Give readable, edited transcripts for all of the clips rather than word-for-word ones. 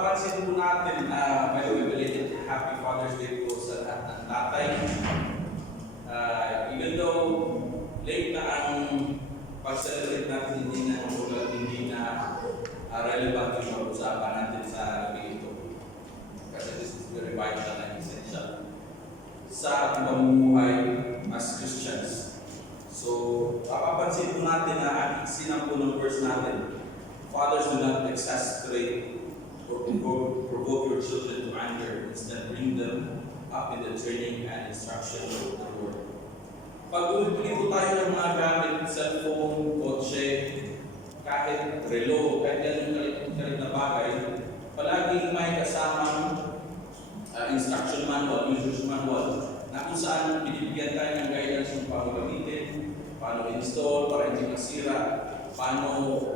Pansin po natin, by the way, belated Happy Father's Day po sa lahat ng tatay. Even though late na ang pag-celebrate natin, hindi na relevant yung usapan natin sa gabi ito. Kasi this is very vital and essential sa pamumuhay as Christians. So, papapansin po natin na ang sinang po ng verse natin, fathers do not exasperate or provoke your children to anger, instead bring them up in the training and instruction of the Lord. Pag bumibili po tayo ng mga gamit, cellphone, kotse, kahit relo, kahit yan yung kalit na bagay, palaging may kasamang instruction manual, user's manual, na kung saan binibigyan tayo ng guidance kung paano gamitin, paano install, para hindi masira, paano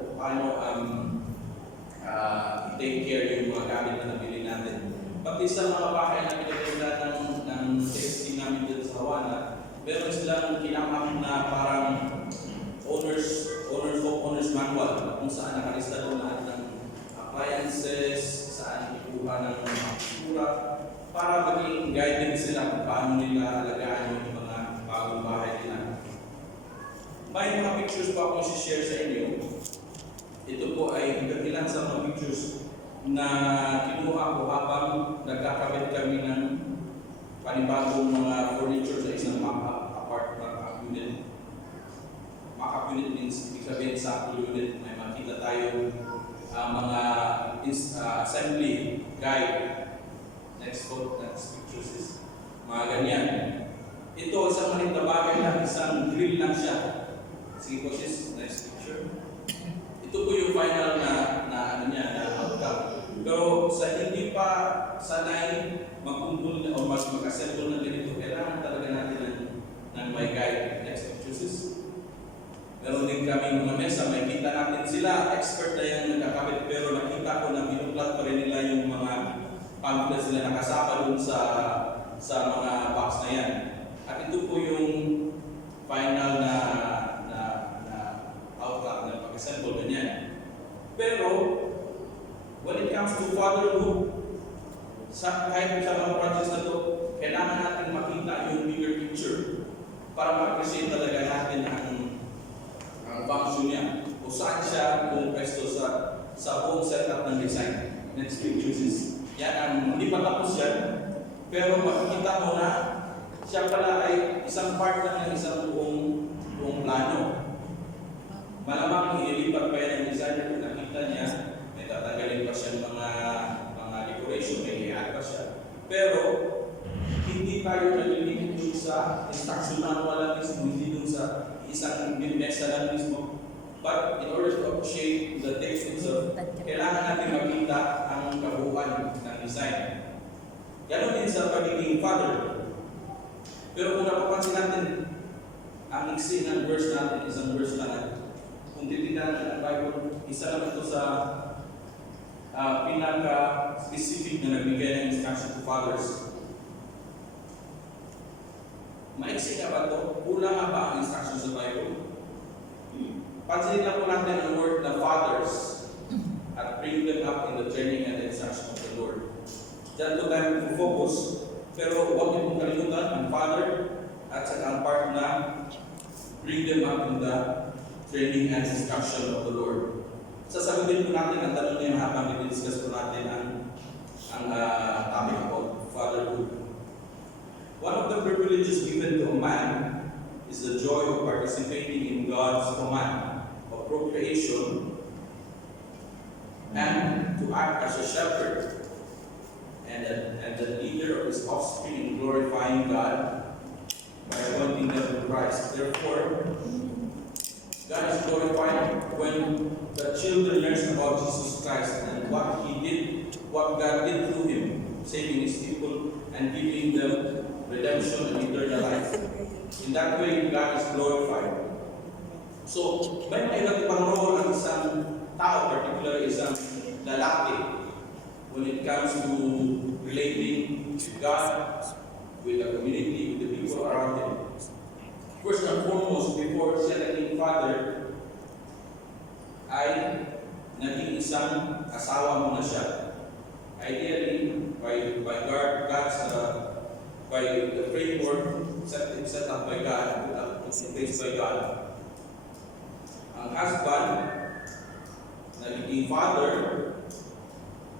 take care yung mga gamit na nabili natin. Pati sa mga bahay na pinaganda ng testing namin dito sa Hawana, meron silang kinamamit na parang owner's manual kung saan nakalista doon lahat ng appliances, saan ikuha ng mga kultura, para maging guidance sila kung paano nila alagaan yung mga bagong bahay nila. May mga pictures pa akong share sa inyo. Ito po ay ilan sa mga pictures na kinuha ko habang nagkakabit kami ng panibagong mga furniture sa isang mock-up unit. Mock-up unit means ibig sabihin sa unit may makita tayo mga assembly guide. Next pictures is mga ganyan. Ito isang maliit na bagay na isang grill lang siya. Sige po sis, next picture. Ito po yung final na outcome. Pero sa hindi pa sanay magkumpul o mag-assemble ng ganito, kailangan talaga natin ng may guide. Next picture sis. Meron din kami mga mesa, may kita natin sila, expert na yung nagkakabit, pero nakita ko na binuklat pa rin nila yung mga pamphlets sila nakasama dun sa mga box na yan. At ito po yung final na outcome ng pag-assemble ganyan. Pero, when it comes to fatherhood, kahit sa mga projects na to, kailangan natin makita yung bigger picture para ma-appreciate talaga natin ang function niya. Kung saan siya kung pwesto sa buong setup ng design. Next picture is yan ang hindi pa tapos yan, pero makikita mo na siya pala ay isang part lang ng isang buong plano. Malamang ilipat pa yan ang designer kung nakita niya, may tatanggalin pa siya mga decoration, may i-add pa siya. Pero, hindi tayo nalilimit dun sa instruction manual lang mismo, hindi dun sa isang mesa lang mismo. But in order to appreciate the text itself, kailangan natin makita ang kabuuan ng design. Ganon din sa pagiging father. Pero kung napapansin natin, ang iksi ng verse natin, isang verse lang. Kung titignan natin ang Bible, isa lang ito sa pinaka-specific na nagbigay ng instruction to fathers. Maiksi nga ba ito? Kulang nga ba ang instruction sa Bible? Pansinin lang po natin ang word na fathers at bring them up in the training and instruction of the Lord. Diyan po tayo focus, pero huwag niyo pong kalimutan ang father at saka ang part na bring them up in the training and instruction of the Lord. Sasagutin po natin ang tanong niya habang i-discuss po natin ang topic about fatherhood. One of the privileges given to a man is the joy of participating in God's command of procreation and to act as a shepherd and the leader of his offspring in glorifying God by anointing them with Christ. Therefore, God is glorified when the children learn about Jesus Christ and what God did through him, saving his people and giving them redemption and eternal life. In that way, God is glorified. So, may iba't ibang role ang isang tao, particularly isang lalaki, when it comes to relating with God, with the community, with the people around him. First and foremost, before siya naging father, ay naging isang asawa muna siya. by the framework set up by God, put up in place by God. Ang husband, nagiging father,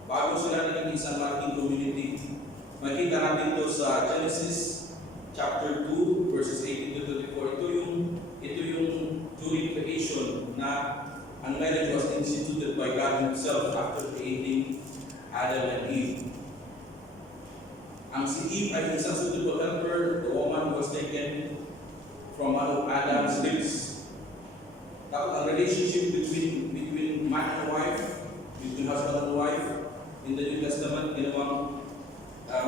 bago sila naging isang malaking community. Makita natin ito sa Genesis chapter 2, verses 18 to 24. Ito yung during creation na ang marriage was instituted by God Himself after creating Adam and Eve. Ang si Eve ay isang suitable helper, the woman was taken from Adam's lips. Tapos ang relationship between man and wife, between husband and wife, in the New Testament, ginawang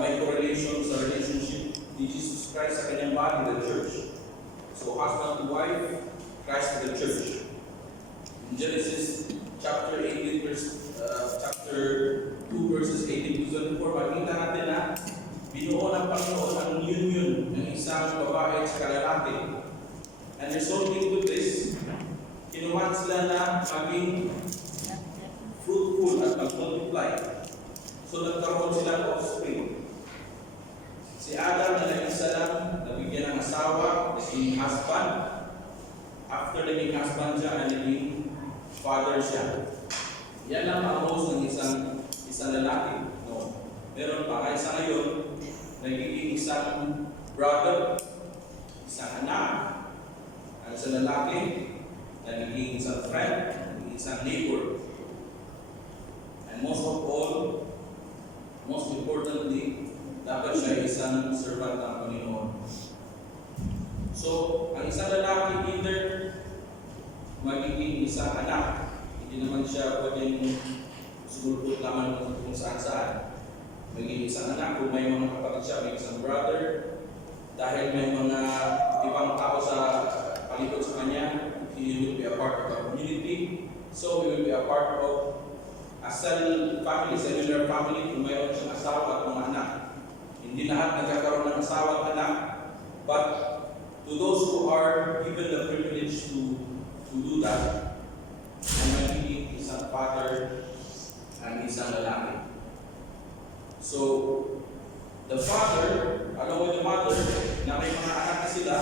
may correlation sa relationship ni Jesus Christ sa kanyang body, the church. So husband and wife, Christ to the church. In Genesis chapter 2 verses 18 to 24, makita natin na binuo ng Panginoon ang union ng isang babae at lalaki. And resulting to this, kinuha sila na maging fruitful at mag-multiply. So nagkaroon sila ng offspring. Si Adam na nag-isa lang, nabigyan ng asawa, naging husband. After naging husband siya, naging father siya. Yan lang ang roles ng isang lalaki. No. Meron pa, kaya sa ngayon, nagiging isang brother, isang anak, ang isang lalaki, nagiging isang friend, nagiging isang neighbor. And most importantly, dapat siya isang servant ng Panginoon. So, ang isang lalaki either magiging isang anak, hindi naman siya pwedeng sumulpot naman kung saan-saan. Magiging isang anak, kung may mga kapatid siya, may isang brother, dahil may mga ibang tao sa palikod sa kanya, he will be a part of the community. So, we will be a part of a cellular family kung mayroon siyang asawa at mga anak. Hindi lahat nagkakaroon ng asawa at anak, but to those who are given the privilege to do that, ay magiging isang father and isang lalaki. So, the father, along with the mother, na may mga anak na sila,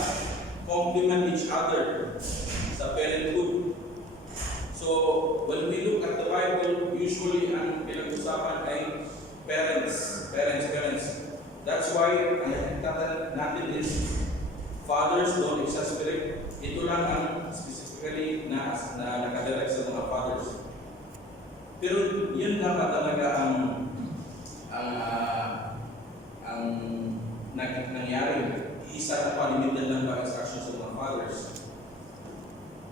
complement each other sa parenthood. So, when we look at the Bible, usually ang pinag-usapan ay parents. That's why, ang nakikita natin is, fathers don't exasperate. Ito lang ang specifically na nakadirect sa mga fathers. Pero yun nga ba talaga ang nangyari? Isa na palimitan lang ba instructions sa mga fathers?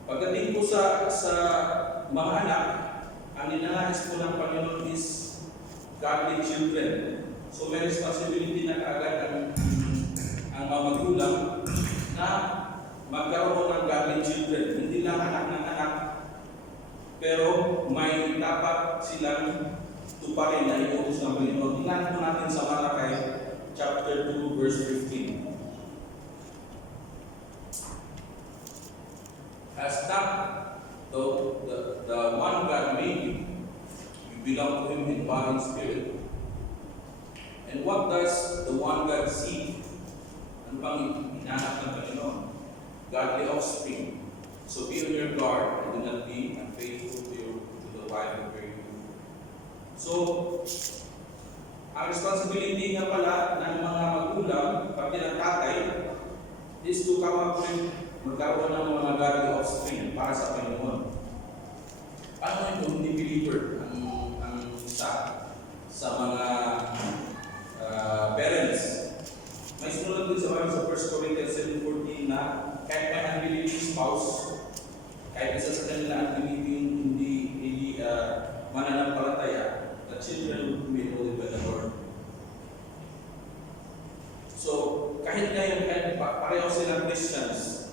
Pagdating po sa mga anak, ang ninanais po ng Panginoon is godly children. So may responsibility na kaagad ang mga magulang na magkaroon ng godly children. Hindi lang anak ng anak, pero may dapat silang tuparin na iutos ng Panginoon. Tingnan po natin sa Malakay chapter 2 verse 15. As that the one God made you, you belong to Him in body and spirit. And what does the one God see? Ano bang hinahanap ng Panginoon? Godly offspring. So be on your guard and do not be unfaithful to the wife of your youth. So, ang responsibility nga pala ng mga magulang, pati ng tatay, is to come up with magkaroon ng mga godly offspring para sa Panginoon. Paano ito hindi believer ang sa mga parents? May sinulat din sa Bible sa 1 Corinthians 7:14 na kahit may unbelieving spouse, kahit isa sa kanila unbelieving hindi mananampalataya, the children will be ruled by the Lord. So, kahit ngayon, kahit pareho silang Christians,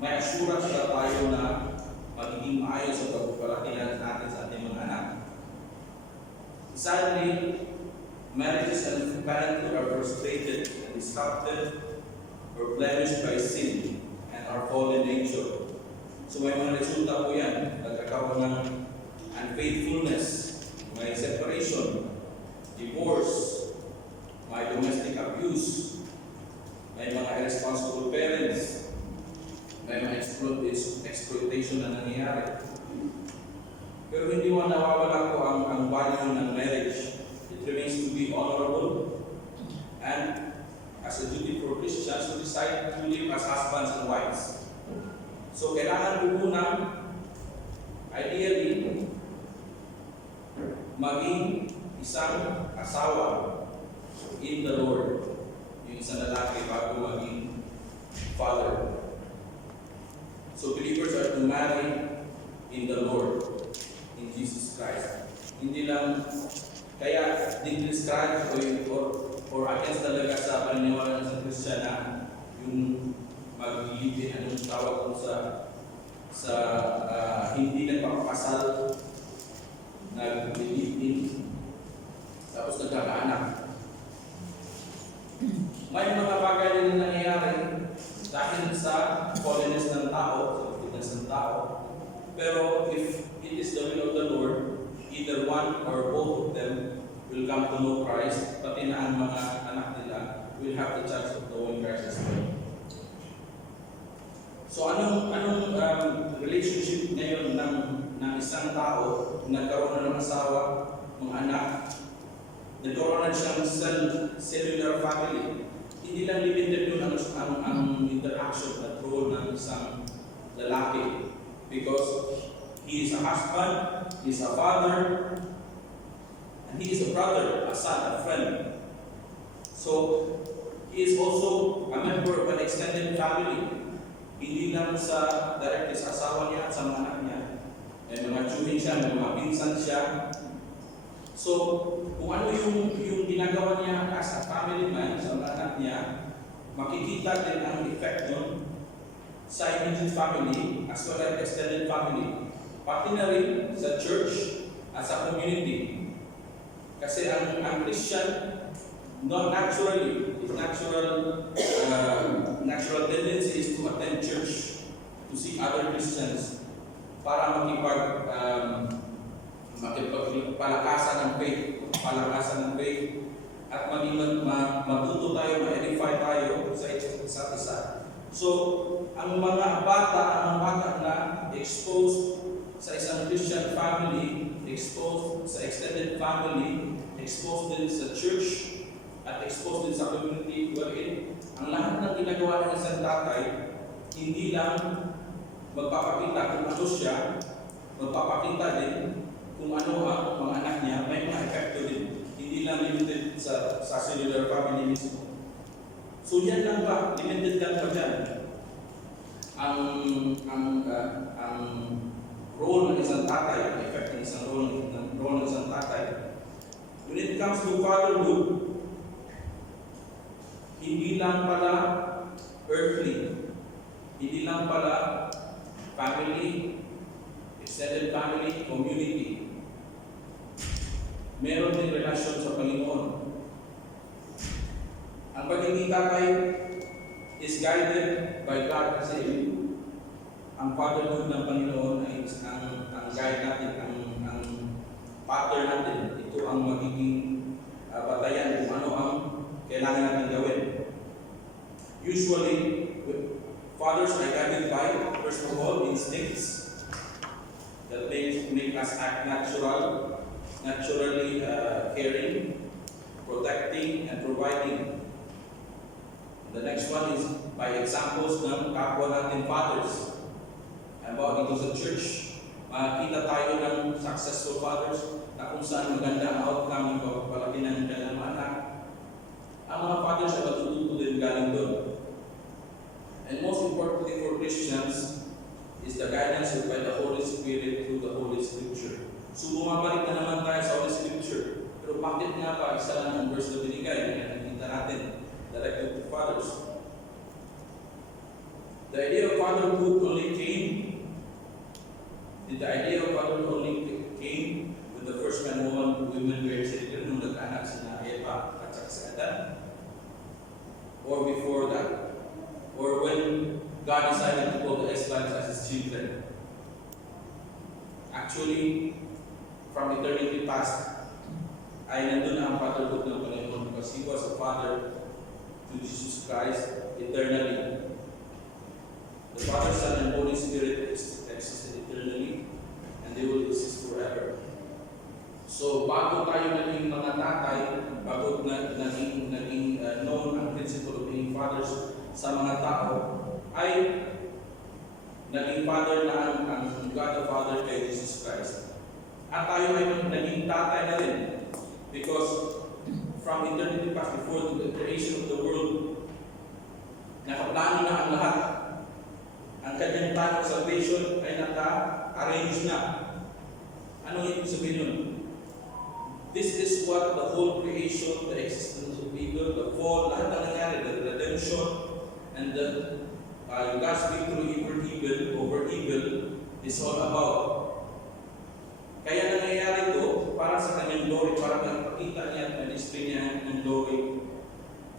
may assurance na tayo na magiging maayos sa pagpapalaki natin sa ating mga anak. Sadly, marriages and parenthood are frustrated and disrupted or blemished by sin and our fallen nature. So may mga resulta po yan. Nagkakaroon ng unfaithfulness, may separation, divorce, may domestic abuse, may mga irresponsible parents, may mga exploitation na nangyayari. Pero hindi mo nawawala ko ang value ng marriage. It remains to be honorable and as a duty for Christians to decide to live as husbands and wives. So kailangan po muna, ideally, maging isang asawa in the Lord. Yung isang lalaki bago maging father. So believers are to marry in the Lord, in Jesus Christ. Hindi lang, kaya din-describe or against talaga sa paniniwala ng isang Christian na yung mag-live-in, anong tawag ko sa hindi nagpapakasal, nag-live-in, tapos nagkakaanak. May mga bagay din na nangyayari dahil sa holiness ng tao, sa goodness ng tao. Pero if it is the will of the Lord, either one or both of them will come to know Christ, pati na ang mga anak nila will have the chance of knowing Christ as well. So anong relationship ngayon ng isang tao nagkaroon na ng asawa, mga anak, nagkaroon na siyang cellular family. Hindi lang limited yun ang interaction at role ng isang lalaki. Because he is a husband, he is a father, and he is a brother, a son, a friend. So, he is also a member of an extended family. Hindi lang directly sa asawa niya at sa mga anak niya. May mga tiyuhin siya, may mga pinsan siya. So, kung ano yung ginagawa niya as a family man sa mga anak niya, makikita din ang effect nun sa immediate family as well as extended family. Pati na rin sa church at sa community. Kasi ang Christian, naturally, its natural tendency is to attend church, to see other Christians, para makipagpalakasan ng faith, at maging matuto tayo, ma-edify tayo sa isa't isa. So, ang mga bata na exposed sa isang Christian family, exposed sa extended family, exposed din sa church, at exposed din sa community wherein ang lahat ng ginagawa ng isang tatay, hindi lang magpapakita kung ano siya, magpapakita din kung ano ang mga anak niya, may mga epekto din. Hindi lang limited sa cellular family mismo. So yan lang ba? Limited lang ba dyan? Ang role ng isang tatay, ang effect ng isang role ng isang tatay. When it comes to fatherhood, hindi lang pala earthly, hindi lang pala family, extended family, community. Meron din relasyon sa Panginoon. Ang pagiging tatay is guided by God kasi ang fatherhood ng Panginoon ay ang guide natin, ang pattern natin. Ito ang magiging batayan kung ano ang kailangan natin gawin. Usually, fathers are guided by, first of all, instincts that make us act naturally caring, protecting, and providing. The next one is by examples ng kapwa natin fathers. About dito sa church, makikita tayo ng successful fathers na kung saan maganda ang outcome ng pagpapalaki ng kanilang mga anak. Ang mga fathers ay matututo din galing doon. And most importantly for Christians is the guidance by the Holy Spirit through the Holy Scripture. So bumabalik na naman tayo sa Holy Scripture. Pero bakit nga ba isa lang ang verse na binigay na nakikita natin directed to fathers? The idea of fatherhood only came when the first man and women were created nung nag-anak sina Eva at saka si Adam? Or before that? Or when God decided to call the Israelites as His children? Actually, from eternity past, ay nandun na ang fatherhood ng Panginoon because He was a Father to Jesus Christ eternally. The Father, Son, and Holy Spirit existed eternally, and they will exist forever. So, bago tayo naging mga tatay, bago naging known ang principle of being fathers sa mga tao, ay naging father na ang God the Father kay Jesus Christ. At tayo ay naging tatay na rin, because from eternity past, before the creation of the world, nakaplano na ang lahat. Ang kanyang plan of salvation ay naka-arrange na. Anong ibig sabihin nun? This is what the whole creation, the existence of evil, the fall, lahat na nangyari, the redemption, and the God's victory over evil is all about. Kaya nangyayari ito para sa kanyang glory, para magpakita niya at ma-display niya ng glory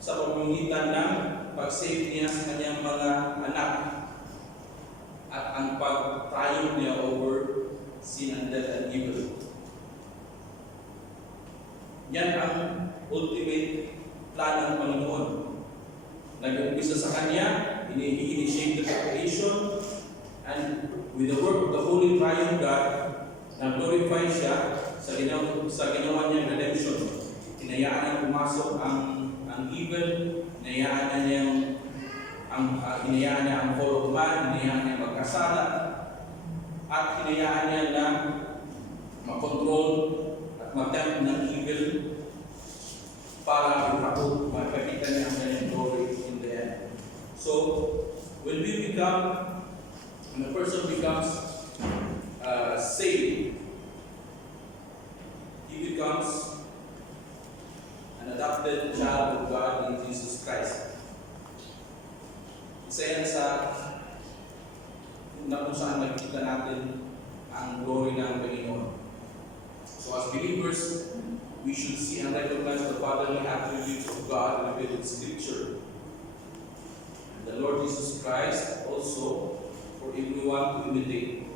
sa pamamagitan ng pag-save niya sa kanyang mga anak at ang pag-triumph niya over sin and death and evil. Yan ang ultimate plan ng Panginoon. Nag-umpisa sa Kanya, He initiated the creation, and with the work of the Holy Triune God, nag-glorify siya sa ginawa niyang redemption. Hinayaan niya pumasok ang evil, hinayaan niya ang fall of man, hinayaan niya magkasala, at hinayaan niya na makontrol at mag-tempt ng evil para makakita niya ang kanyang glory in the end. So, when a person becomes saved, he becomes an adopted child of God in Jesus Christ. Isa yan sa kung saan nakikita natin ang glory ng Panginoon. So as believers, we should see and recognize the fatherly attributes of God revealed in Scripture. And the Lord Jesus Christ also for everyone to imitate.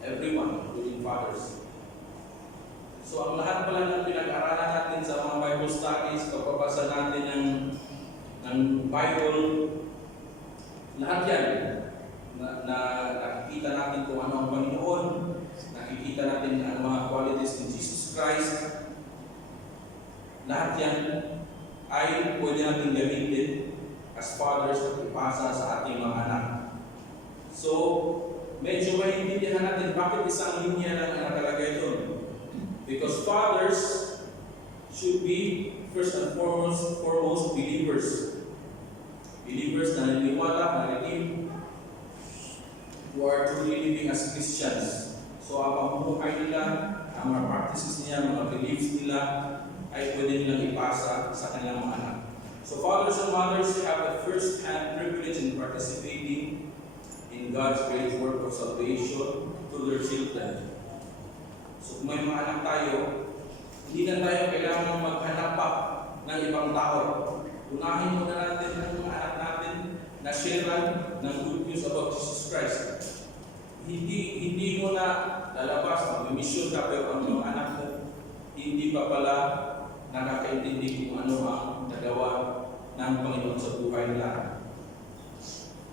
Everyone, including fathers. So ang lahat pala ng pinag-aralan natin sa mga Bible studies, pagpapasa natin ng Bible, lahat yan, na nakikita natin kung ano ang Panginoon, nakikita natin ang mga qualities ni Jesus Christ, lahat yan ay pwede natin gamitin as fathers at ipasa sa ating mga anak. So, medyo maintindihan natin bakit isang linya lang ang nakalagay doon. Because fathers should be first and foremost believers. Believers na naniniwala, na redeemed, who are truly living as Christians. So, ang pamumuhay nila, ang mga practices nila, mga beliefs nila, ay pwede nilang ipasa sa kanilang mga anak. So, fathers and mothers have the first-hand privilege in participating in God's great work of salvation to their children. So, kung may mga anak tayo, hindi na tayo kailangan maghanap pa ng ibang tao. Unahin muna natin ang mga anak natin na sharean ng good news about Jesus Christ. Hindi mo na lalabas, mag-mission ka, pero ang mga anak mo, hindi pa pala nakakaintindi kung ano ang nagawa ng Panginoon sa buhay nila.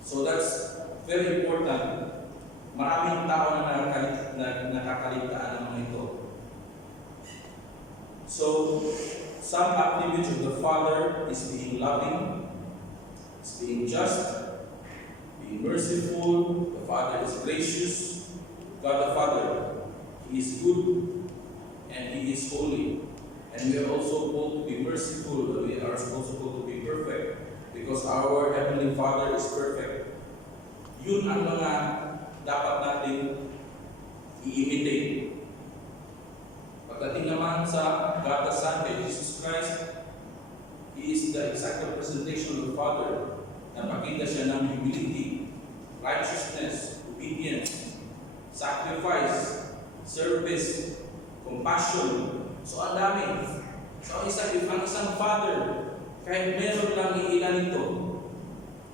So that's very important. Maraming tao na nakakaligtaan ng mga ito. So, some attributes of the Father is being loving, is being just, being merciful. The Father is gracious. God the Father, He is good and He is holy. And we are also called to be merciful. We are also called to be perfect because our Heavenly Father is perfect. Yun ang mga dapat natin i-imitate. Pagdating naman sa God the Son, kay Jesus Christ, He is the exact representation of the Father. Napakita siya ng humility, righteousness, obedience, sacrifice, service, compassion. So ang dami. So ang isang father, kahit meron lang iilan ito,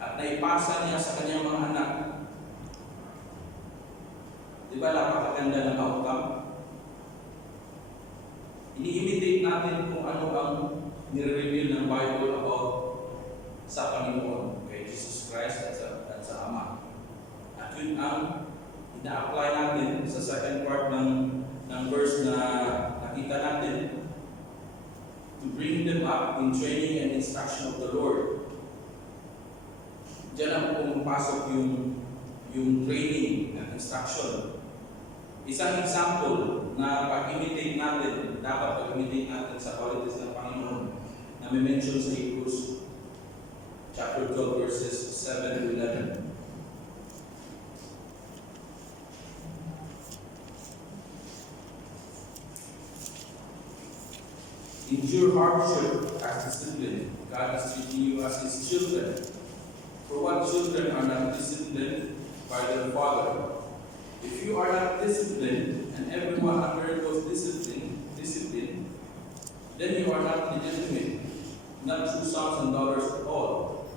at naipasa niya sa kanyang mga anak, di ba napakaganda ng outcome? Ini-imitate natin kung ano ang nire-reveal ng Bible about sa Panginoon, kay Jesus Christ at sa Ama. At yun ang ina-apply natin sa second part ng verse na nakita natin, to bring them up in training and instruction of the Lord. Diyan ang pumapasok yung training at instruction. Isang example na pag-imitate natin, dapat pag-imitate natin sa qualities ng Panginoon na may mention sa Hebrews chapter 12 verses 7 to 11. Endure hardship as discipline. God is treating you as His children. For what children are not disciplined by their father? If you are not disciplined, and everyone undergoes discipline, then you are not legitimate, not true sons and daughters at all.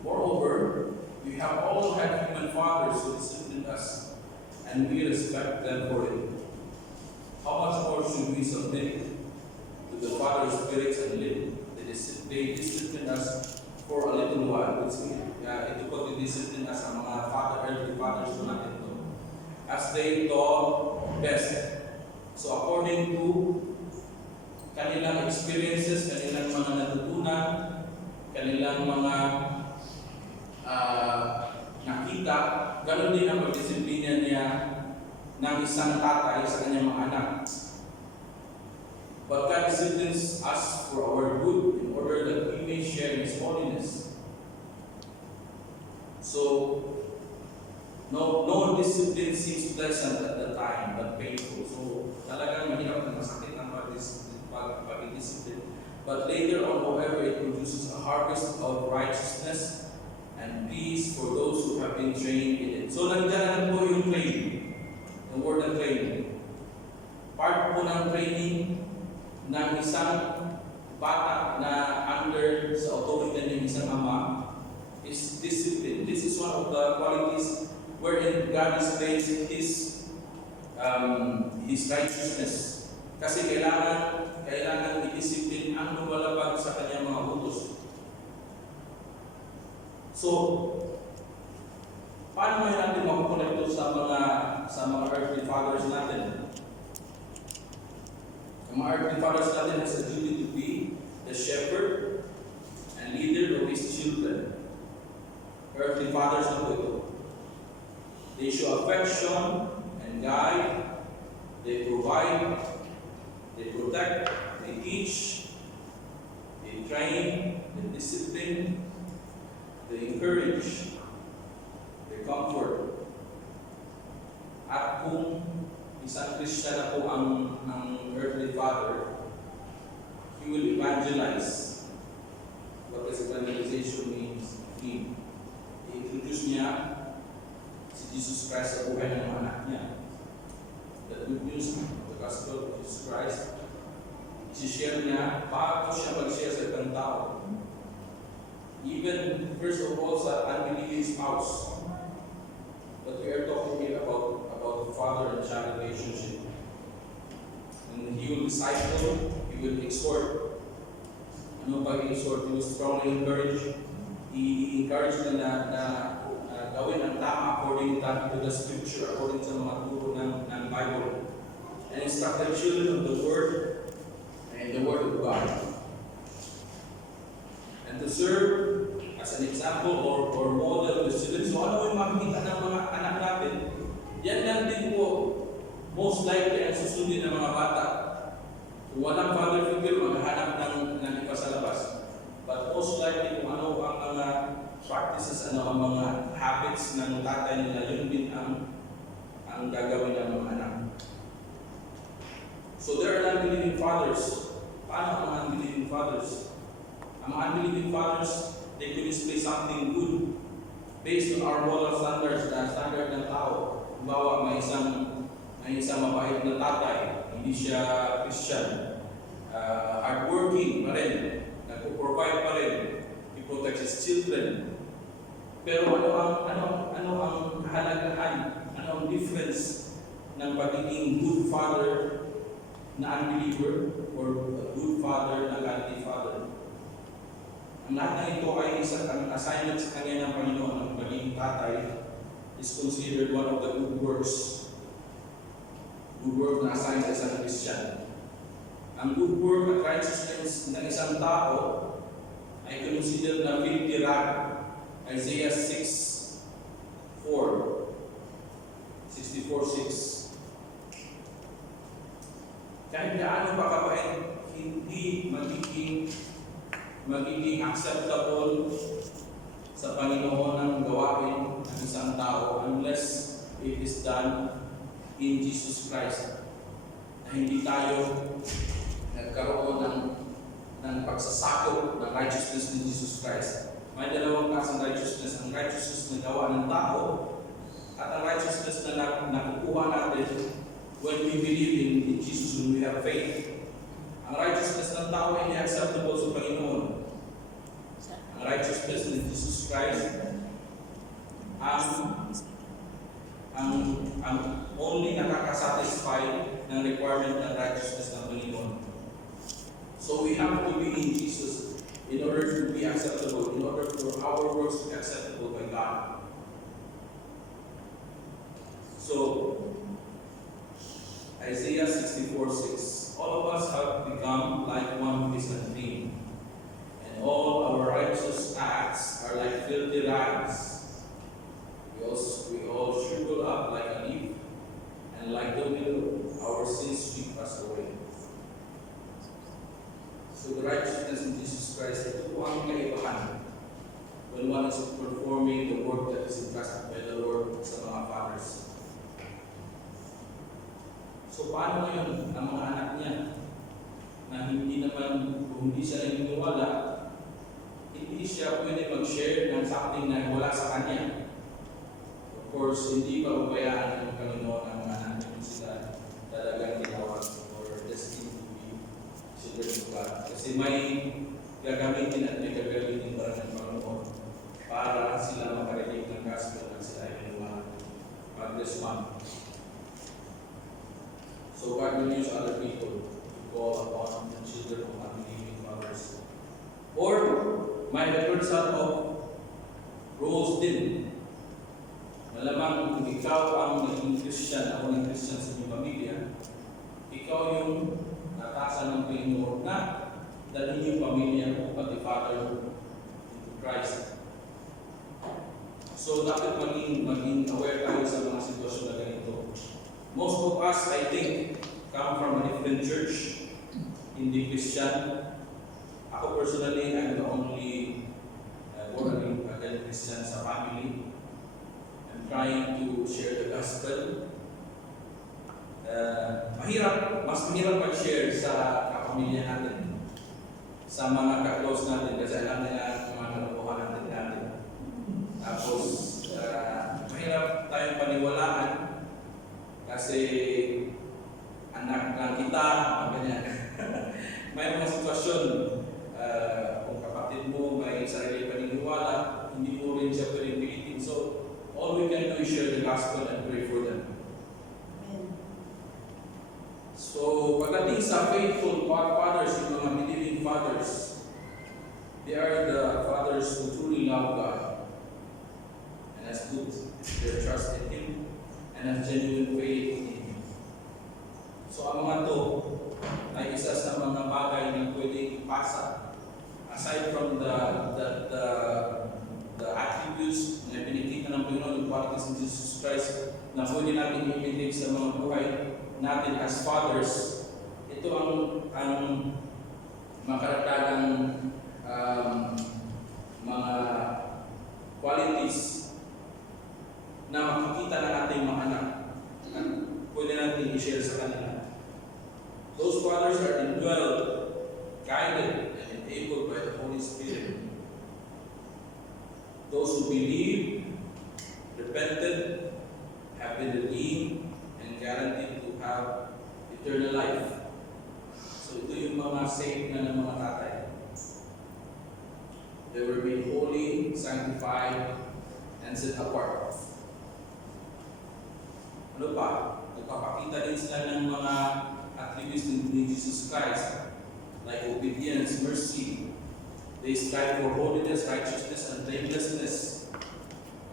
Moreover, we have all had human fathers who disciplined us, and we respect them for it. How much more should we submit to the Father's spirits and live? They discipline us for a little while. Ito po discipline us ang mga earthly fathers po natin ito, as they thought best. So according to kanilang experiences, kanilang mga natutunan, kanilang mga nakita, ganoon din ang pagdisiplina niya ng isang tatay sa kanyang mga anak. But God disciplines us for our good in order that we may share His holiness. So, no discipline seems pleasant at the time, but painful. So, talagang mahirap na masakit ang pag-discipline. But later on, however, it produces a harvest of righteousness and peace for those who have been trained in it. So, nandiyan na po yung training. The word ng training. Part po ng training ng isang bata na under sa authority ng isang ama is discipline. This is one of the qualities wherein God displays His righteousness. Kasi kailangan i-discipline ang lumalabag sa kanyang mga utos. So, paano ngayon natin makukonekto sa mga earthly fathers natin? Ang mga earthly fathers natin has a duty to be the shepherd and leader of his children. Earthly fathers na po ito. They show affection and guide, they provide, they protect, they teach, they train, they discipline, they encourage, they comfort. At kung isang Christian na po ang earthly father, he will evangelize. What does evangelization means? I-introduce niya si Jesus Christ sa buhay ng mga anak niya. The good news of the gospel of Jesus Christ, i-share niya paano siya mag-share sa ibang tao. Even, first of all, sa unbelieving spouse. But we are talking here about the father and child relationship. And he will disciple, he will exhort. Ano ba i-exhort? He will strongly encourage. I-encourage na gawin ang tama according to the scripture, according sa mga turo ng Bible. And instruct the children of the Word and the Word of God. And to serve as an example or model of the students. So ano yung makikita ng mga anak natin? Yan lang din po, most likely ang susundin ng mga bata. Kung walang father figure, maghahanap ng iba sa labas. But most likely kung ano ang mga practices, ano ang mga habits ng tatay nila, yun din ang gagawin ng mga anak. So there are unbelieving fathers. Paano ang mga unbelieving fathers? Ang mga unbelieving fathers, they could display something good based on our moral standards, na standard ng tao. Halimbawa, may isang mabait na tatay, hindi siya Christian, hardworking pa rin, nagpo-provide pa rin, he protects his children. Pero ano ang kahalagahan, ano ang difference ng pagiging good father na unbeliever or a good father na godly father. Ang lahat ng ito ay ang assignment sa kanya ng Panginoon. Ang maging tatay is considered one of the good works. Good work na assigned sa isang Christian. Ang good work at righteousness ng isang tao ay considered na filthy rag. Isaiah 6:4. 64:6. Kahit gaano pa kabait, hindi magiging acceptable sa Panginoon ang gawain ng isang tao unless it is done in Jesus Christ. Na hindi tayo nagkaroon ng pagsasakop ng righteousness ni Jesus Christ. May dalawang klaseng righteousness. Ang righteousness na gawa ng tao at ang righteousness na nakukuha natin when we believe in Jesus, when we have faith. Ang righteousness ng tao ay hindi acceptable sa Panginoon. Ang righteousness ni Jesus Christ ang only nakakasatisfy ng requirement ng righteousness ng Panginoon. So we have to be in Jesus in order to be acceptable, in order for our works to be acceptable by God. So, Isaiah 64:6. All of us have become like one who is unclean, and all our righteous acts are like filthy rags. We all shrivel up like a leaf, and like the wind, our sins sweep us away. So the righteousness in Jesus Christ, ito po ang kaibahan when one is performing the work that is entrusted by the Lord sa mga fathers. So paano ngayon ang mga anak niya na hindi siya naniniwala, hindi siya pwede mag-share ng something na wala sa kanya. Of course, hindi pa ubayaan ng Panginoon ang mga anak niya sila talagang tinawag or destined to be children of God. Kasi may gagamitin at may gagamitin para ng Panginoon para sila makarinig ng gospel at sila ay mag-respond. So God will use other people to call upon the children of unbelieving fathers. Or may reversal of roles din. Malamang kung ikaw ang naging Christian, ako ng Christian sa inyong pamilya, ikaw yung natasan ng Panginoon na dalhin yung pamilya mo, pati father into Christ. So dapat maging aware tayo sa mga sitwasyon na ganito. Most of us, I think, come from a different church, hindi Christian. Ako personally, I'm the only born-again Christian sa family. I'm trying to share the gospel. Mas mahirap mag-share sa kapamilya natin, sa mga ka-close natin, kasi alam nila mga kalokohan natin. Tapos, mahirap tayong paniwalaan kasi anak lang kita, ganyan. May mga sitwasyon, kung kapatid mo may sarili paniniwala, hindi mo rin siya pwedeng pilitin. So, all we can do is share the gospel and pray for them. So, pagdating sa faithful fathers, yung mga believing fathers, they are the fathers who truly love God and has put their trust in Him and have genuine faith in Him. So, ang mga to ay isa sa mga bagay na pwedeng ipasa aside from the attributes na pinikita ng Panginoon, yung qualities ng Jesus Christ na pwede natin imitate sa mga buhay natin as fathers. Ito ang makaragdagang mga qualities na makikita ng ating mga anak at pwede natin i-share sa kanila. Those fathers are indwelled, guided, and enabled by the Holy Spirit. Those who believe, repented, have been redeemed, and guaranteed to have eternal life. So ito yung mga saved na ng mga tatay. They were made holy, sanctified, and set apart. Ano pa? Nagpapakita din sila ng mga attributes in Jesus Christ, like obedience, mercy. They strive for holiness, righteousness, and blamelessness.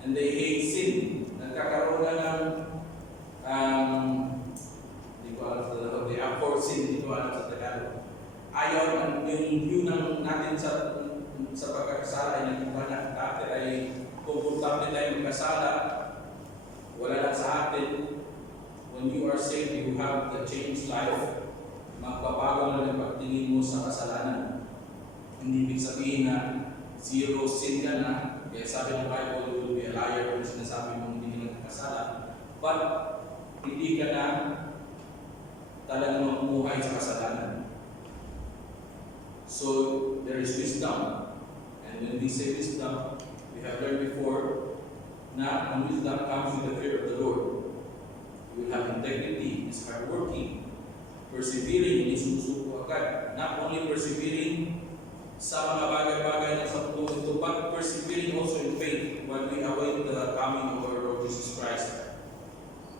And they hate sin. Nagkakaroon na ng hindi ko alam sa Tagalog, they abhor sin, hindi ko alam sa Tagalog. Ayaw, yung view natin sa pagkakasala ay nagkita na dati ay komportable tayo magkasala, wala lang sa atin. When you are saved, you have the changed life. Magbabago na ng pagtingin mo sa kasalanan. Hindi ibig sabihin na zero sin ka na. Kaya sabi ng Bible, you will be a liar kung sinasabi mong hindi ka nagkasala. But hindi ka na talagang mamumuhay sa kasalanan. So there is wisdom. And when we say wisdom, we have learned before na ang wisdom comes with the fear of the Lord. You will have integrity, is hardworking, persevering, hindi sumusuko agad. Not only persevering sa mga bagay-bagay na sa mundo ito, but persevering also in faith when we await the coming of our Lord Jesus Christ.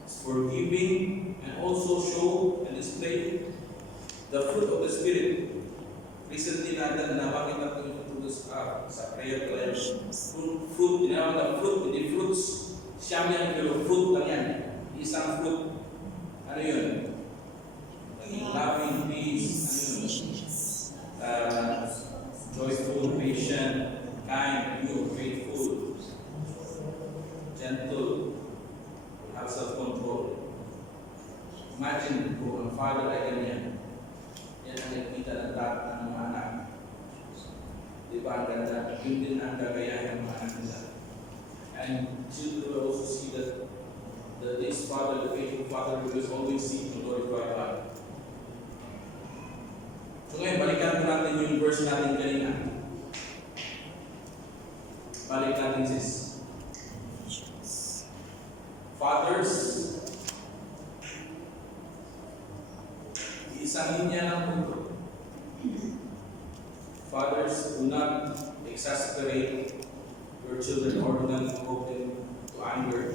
It's forgiving and also show and display the fruit of the Spirit. Recently nabanggit natin ito sa prayer class. Fruit, tinawag na fruit, hindi fruits. Siyam yan, pero fruit lang yan. Isang fruit. Ano yun? Loving, peace. Ano yun? Joyful, patient, kind, pure, faithful, gentle, have self-control. Imagine kung ang father ay ganyan. Yan ang nakikita ng mga anak. Di ba ang ganda? Yun din ang gagayahin ng mga anak nila. And children will also see that this father, the faithful father, will always seek to glorify God. So ngayon, balikan po natin yung verse natin kanina. Balik natin sis. Fathers, isang linya lang po. Fathers, do not exasperate your children or do not provoke them to anger.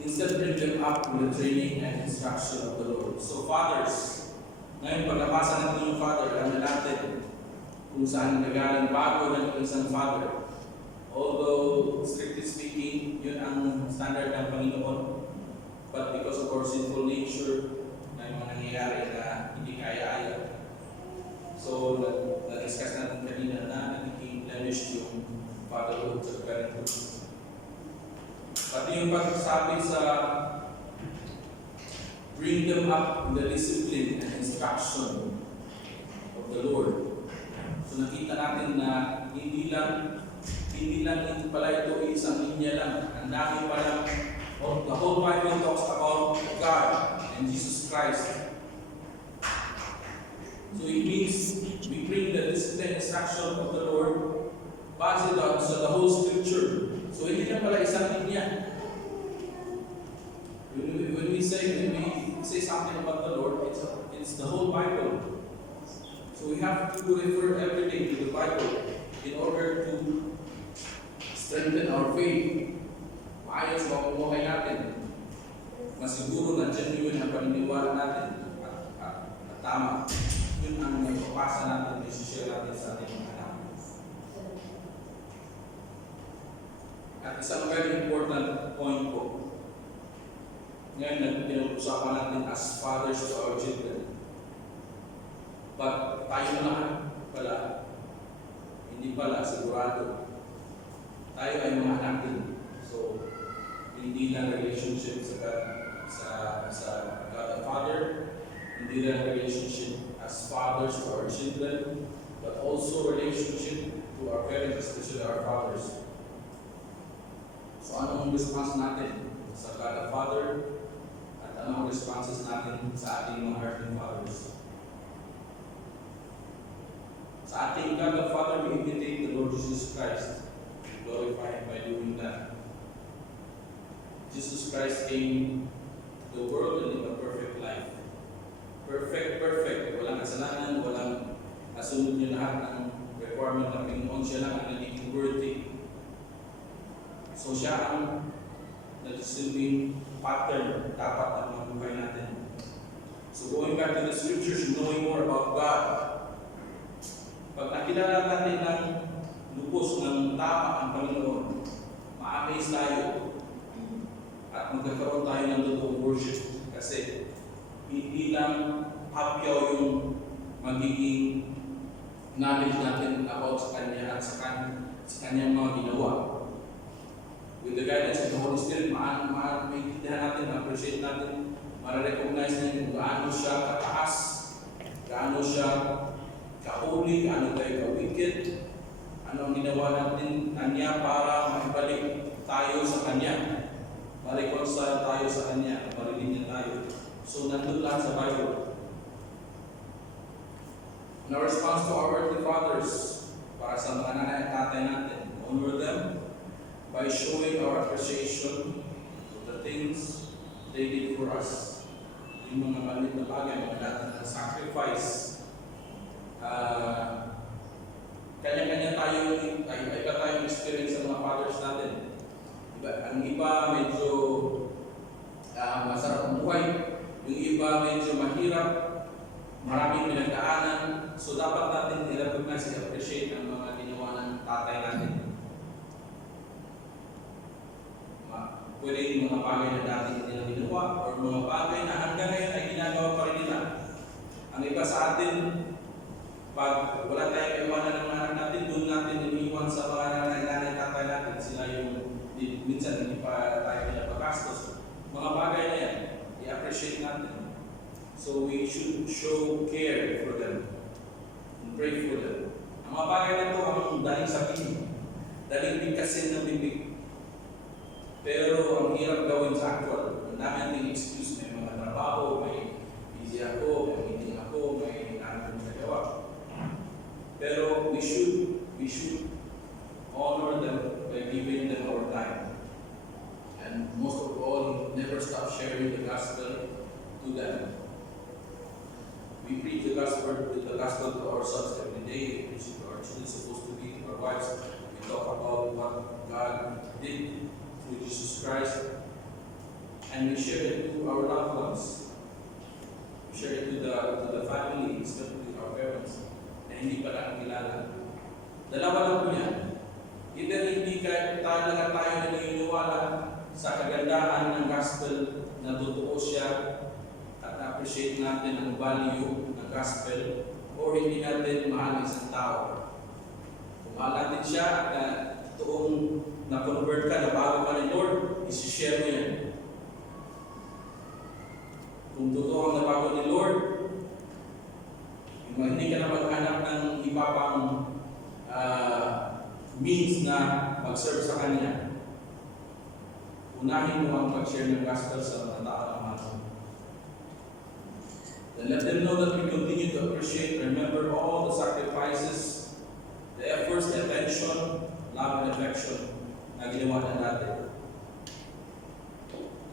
Instead, bring them up with the training and instruction of the Lord. So fathers, ngayon pagkapasa natin yung father, alam natin kung saan nagaling bago ng isang father. Although, strictly speaking, yun ang standard ng Panginoon. But because of our sinful nature, may mga nangyayari na hindi kaya-aya. So, na-discuss natin kanina na nagiging blemished yung fatherhood sa parenthood. Pati yung pagsasabi sa bring them up in the discipline and instruction of the Lord. So nakita natin na hindi lang pala ito isang linya lang. Ang dami palang, the whole Bible talks about God and Jesus Christ. So it means we bring the discipline and instruction of the Lord based on the whole scripture. So hindi lang pala isang linya. When we say something about the Lord, it's the whole Bible. So we have to refer everything to the Bible in order to strengthen our faith. Maayos ang pamumuhay natin. Masiguro na genuine ang paniniwala natin at tama. Yun ang ipapasa natin, isi-share natin sa ating mga anak. At isang very important point po. Ngayon, pinag-usapan natin as fathers to our children. But tayo naman pala, hindi pala sigurado. Tayo ay mga anak din. So, hindi lang relationship sa God the Father, hindi lang relationship as fathers to our children, but also relationship to our parents, especially our fathers. So, anong response natin sa God the Father? Anong responses natin sa ating mga earthly fathers? Sa ating God the Father, we imitate the Lord Jesus Christ. We glorify Him by doing that. Jesus Christ came to the world and lived a perfect life. Perfect. Walang kasalanan, walang nasunod niya lahat ng requirement ng Panginoon. Siya lang ang naging worthy. So siya ang nagsilbing pattern dapat ang mga buhay natin. So So going back to the scriptures, knowing more about God. Pag nakilala natin ng lubos ng tama ang Panginoon, ma-amaze tayo at magkakaroon tayo ng totoong worship. Kasi hindi lang hapyaw yung magiging knowledge natin about sa Kanya at sa Kanyang mga ginawa. With the guidance of the Holy Spirit, maintindihan natin, ma-appreciate natin, ma-recognize natin kung gaano siya kataas, gaano siya ka-holy, gaano tayo ka-wicked, ano ang ginawa natin Kanya para maibalik tayo sa Kanya, ma-reconcile tayo sa Kanya, marinig niya tayo. So, nandun lahat sa Bible. In our response to our earthly fathers, para sa mga nanay at tatay natin, honor them by showing our appreciation for the things they did for us. Yung mga maliit na bagay, mga lahat ng sacrifice. Kanya-kanya tayo, iba tayong experience sa mga fathers natin. Ang iba medyo masarap ang buhay, yung iba medyo mahirap, maraming pinagdaanan. So dapat natin i-recognize and appreciate ang mga ginawa ng tatay natin. Pwede yung mga bagay na dati hindi na ginawa or mga bagay na hanggang ngayon ay ginagawa pa rin nila. Ang iba sa atin, pag wala tayong iwanan ng anak natin, doon natin iniiwan sa mga nanay tatay natin. Sila yung minsan hindi pa tayo pinapagastos. Mga bagay na yan, i-appreciate natin. So we should show care for them and pray for them. Ang mga bagay na ito ang daling sabihin, daling bigkasin ng bibig. Pero ang hirap gawin sa actual. Ang dami nating excuse, may mga trabaho, may busy ako, may meeting ako, may namin nagawa. Pero we should honor them by giving them our time. And most of all, never stop sharing the gospel to them. We preach the gospel to our sons every day, which our children are supposed to be, our wives. We talk about what God did through Jesus Christ, and we share it to our loved ones. We share it to the family, especially our parents, na hindi pa nakakilala. Dalawa lang po yan. Either hindi talaga tayo naniniwala sa kagandahan ng gospel na totoo siya at appreciate natin ang value ng gospel, or hindi natin mahal ang isang tao. Kung mahal natin siya at totoong na-convert ka, na bago ka ni Lord, isi-share mo yan. Kung totoo ang nabago ni Lord, hindi ka na maghanap ng iba pang means na mag-serve sa Kanya. Unahin mo ang pag-share ng gospel sa mga tao ng mahal. Then let them know that we continue to appreciate, remember all the sacrifices, the efforts, the attention, love, and affection na ginawa na natin.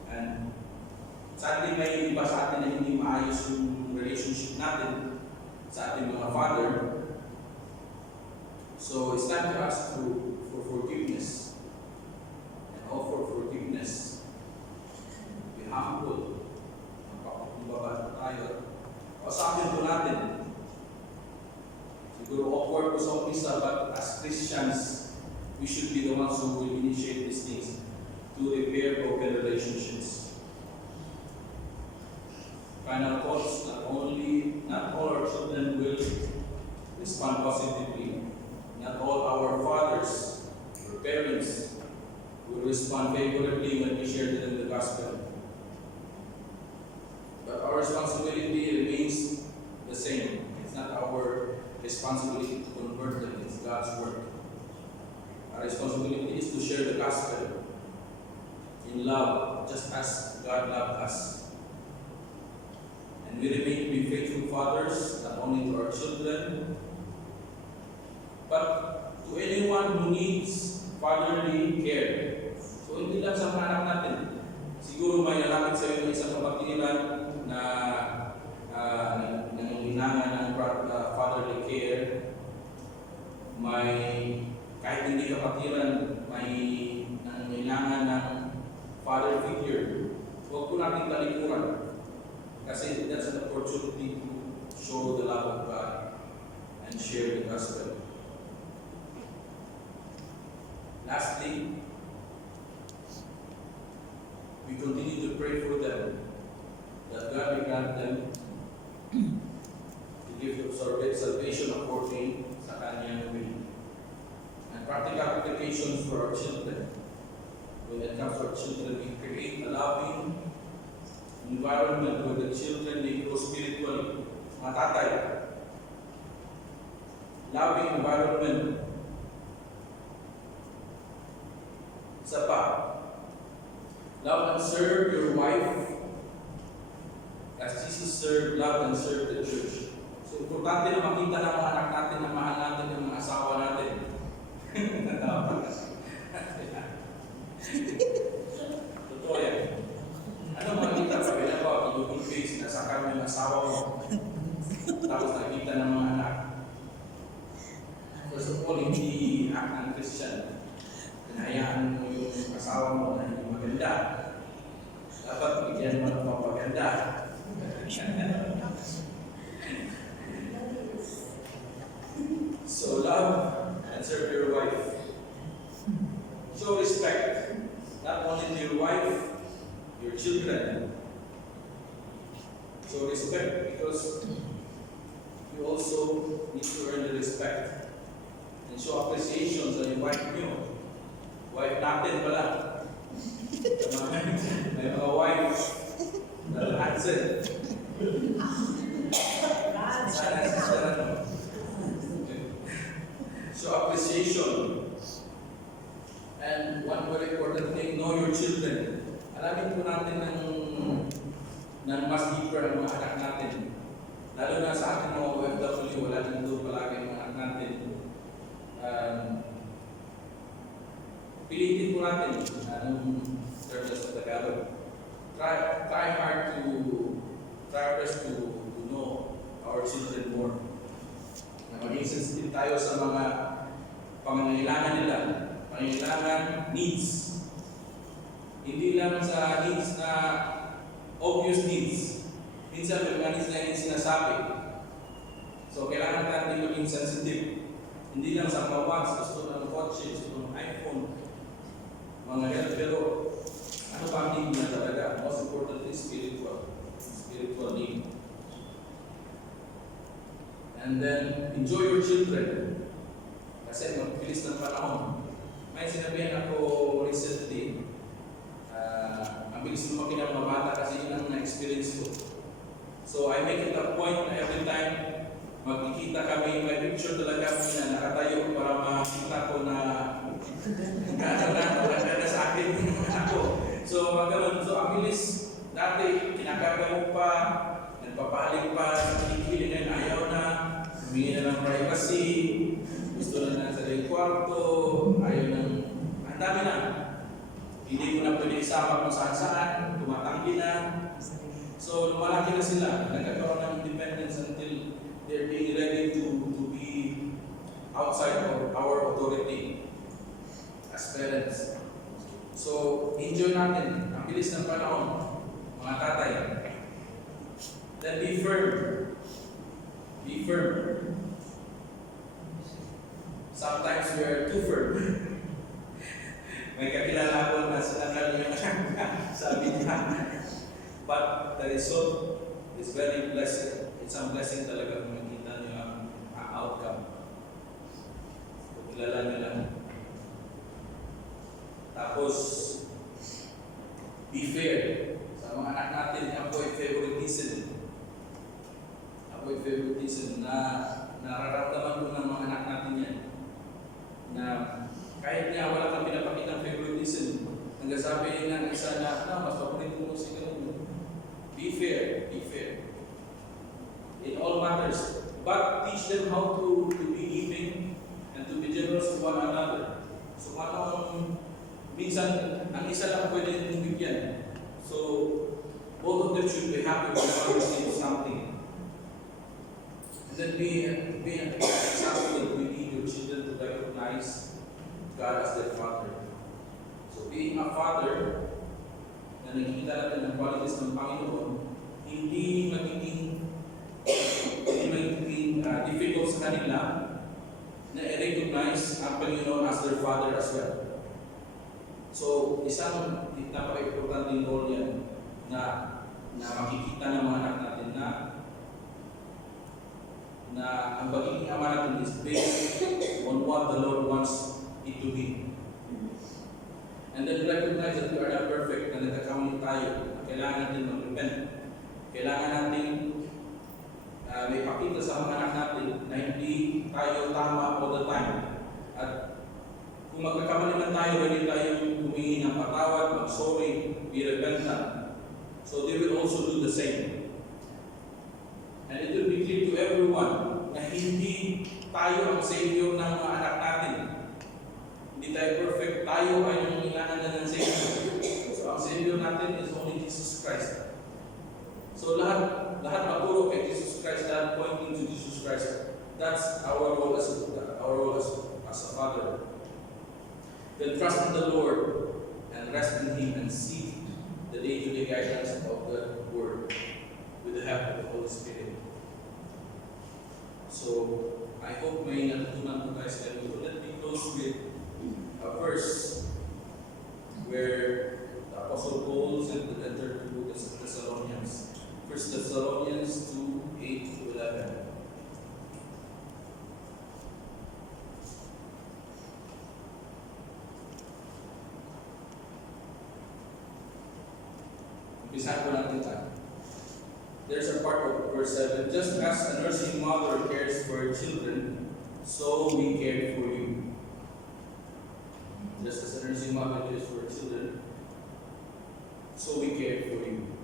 And sadly, may iba sa atin na hindi maayos yung relationship natin sa ating mga father. So it's time to ask for forgiveness and offer forgiveness. Be humble. Magpapakumbaba tayo. Pasapin po natin. Siguro awkward po sa umpisa, but as Christians, we should be the ones who will initiate these things to repair broken relationships. Final thoughts, not all our children will respond positively. Not all our fathers or parents will respond favorably when we share to them the gospel. But our responsibility remains the same. It's not our responsibility to convert them, it's God's work. Our responsibility is to share the gospel in love, just as God loved us. And we remain to be faithful fathers, not only to our children, but to anyone who needs fatherly care. So hindi lang sa mga anak natin. Siguro may nalapit sa iyo ng isang kapatiran na nanghihinangan ng fatherly care. May kahit hindi kapatiran, may nanghihinangan ng father figure. Huwag po natin talikuran. Kasi that's an opportunity and share the gospel. Lastly, we continue to pray for them that God will grant them the gift of salvation according sa Kanyang will. And practical applications for our children. When it comes to our children, we create a loving environment where the children may grow spiritually. Mga tatay, loving environment. Isa pa, love and serve your wife as Jesus served, loved, and served the church. So, importante na makita ng mga anak natin na mahal natin yung mga asawa natin. Totoo yan. Ano makita pa? Kaya ba, i-open face, nasa kami yung asawa mo. Tapos nakita ng mga anak. First of all, hindi ang Christian. Hinayaan mo yung asawa mo na hindi maganda. Dapat bigyan mo ng papaganda. So love and serve your wife. Show respect, not only to your wife, your children. Show respect because you also need to earn the respect and show appreciation sa yung wife nyo. Wife natin pala. May mga wife na handsome. Sana sister ano. Show appreciation. And one very important thing, know your children. Alamin po natin ng mas deeper ang mga anak natin. Lalo na sa ating mga OFW, wala dito palagi ang mga anak natin. Pilitin po natin anong terms of Tagalog. Try hard to know our children more. Na maging sensitive tayo sa mga pangangailangan nila. Pangangailangan needs. Hindi lang sa needs na obvious needs. Minsan may mga needs na hindi sinasabi. So kailangan natin maging sensitive. Hindi lang sa mga wants, gusto ng kotse, gusto ng iPhone, mga health, pero ano pa ang need niya talaga? Most importantly, spiritual need. And then, enjoy your children. Kasi magbilis ng panahon. May sinabihan ako recently, ang bilis lumaki ng mga bata kasi yun ang na-experience ko. So I make it a point na every time magkikita kami, may picture talaga kami na nakatayo para makita ko na maganda sa akin ako. So magano'n, so ang bilis, dati kinakarga mo pa, nagpapahaling pa, kikiling na ayaw na, humingi na ng privacy, gusto na sa kwarto, ayaw ng, ang dami na. Hindi ko na pwede isama kung saan-saan, tumatanggi na. So lumalaki na sila, nagkakaroon ng independence until they're being ready to be outside of our authority as parents. So, enjoy natin. Ang bilis ng panahon, mga tatay. Then be firm. Be firm. Sometimes we are too firm. May kakilala ko na sinakal niya sabi niya. But the result is very blessed. It's a blessing talaga kung makita niyo ang outcome. Kung kilala niyo lang. Tapos, be fair. Sa mga anak natin, avoid favoritism. Avoid favoritism na nararamdaman ko ng mga anak natin yan. Na kahit nga wala kang pinapakitang favoritism, nagsasabi ng isa na, mas paborito mo si ganun. Be fair. Be fair. In all matters. But teach them how to be giving and to be generous to one another. So, minsan, ang isa lang pwede nung bigyan. So, both of them should be happy when one receives something. And then be an example. We need your children to recognize God as their Father. So, being a father, na nakikita natin ang qualities ng Panginoon, hindi magiging difficult sa sa kanila na i-recognize ang Panginoon as their Father as well. So, isang napaka-importanting role yan na makikita ng mga anak natin na ang pagiging ama natin is based on what the Lord wants it to be. And then recognize that we are not perfect, na nagkakamali tayo, na kailangan natin mag-repent. Kailangan natin may pakita sa mga anak natin na hindi tayo tama all the time. At kung magkakamali man tayo, pwede tayong humingi ng patawad, mag-sorry, be repentant. So they will also do the same. And it will be clear to everyone na hindi tayo ang Savior ng mga anak natin. Hindi tayo perfect, tayo ay yung kailangan na ng Savior. So ang Savior natin is only Jesus Christ. So lahat maturo kay Jesus Christ, lahat pointing to Jesus Christ. That's our role as a father. Then trust in the Lord and rest in Him and seek the day-to-day guidance of the Word with the help of the Holy Spirit. So I hope may natutunan po tayo sa kanila. Let me close with a verse where the Apostle Paul sent the letter to the Thessalonians. 1 Thessalonians 2:8-11. Umpisahan ko natin tayo. There's a part of verse 7. Just as a nursing mother cares for her children, so we care for you. Just as a nursing mother cares for her children, so we care for you.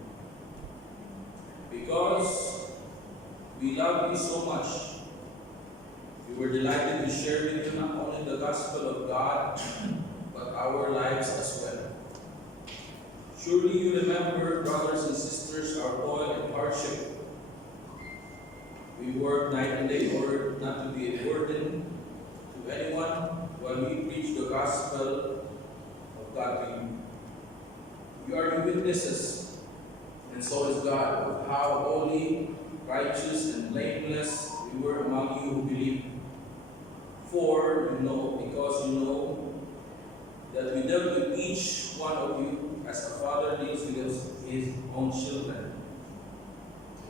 Because we love you so much, we were delighted to share with you not only the gospel of God, but our lives as well. Surely you remember, brothers and sisters, our toil and hardship. We work night and day in order not to be a burden to anyone while we preach the gospel of God to you. You are the witnesses, and so is God, of how holy, righteous, and blameless we were among you who believe. For you know, because you know that we dealt with each one of you as a father deals with his own children,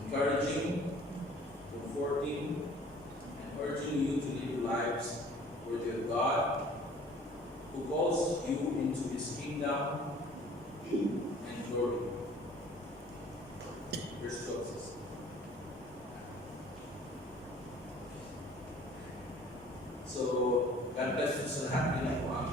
encouraging, comforting, and urging you to live lives worthy of God, who calls you into His kingdom and glory. Verse 12 says, so, God bless you sa lahat. Yan po ang